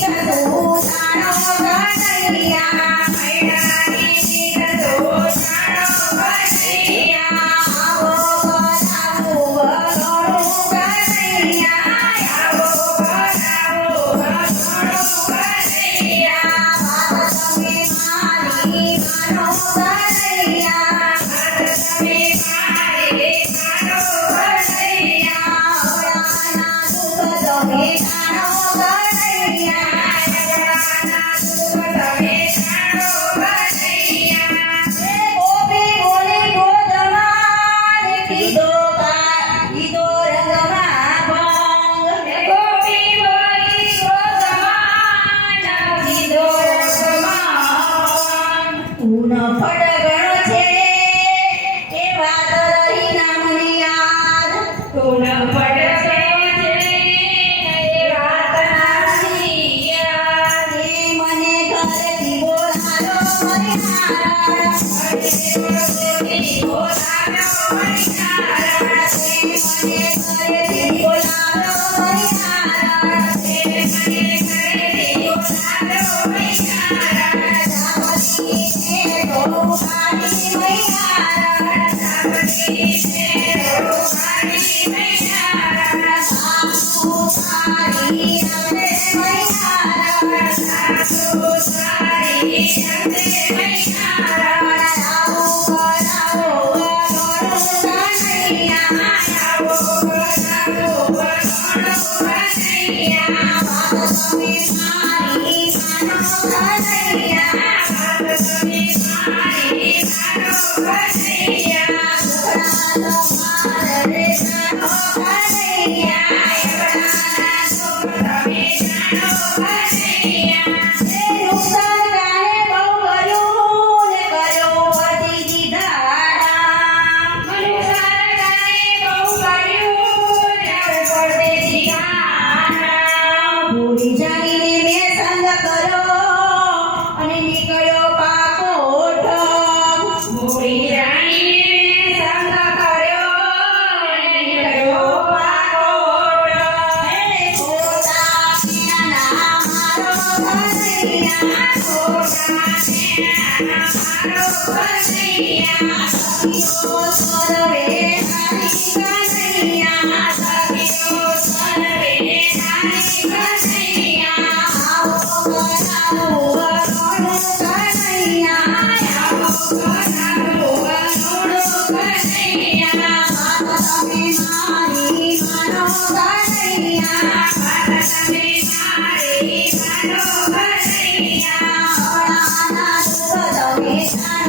తను Thank you. Mercy. મારો સૈયા સર્વે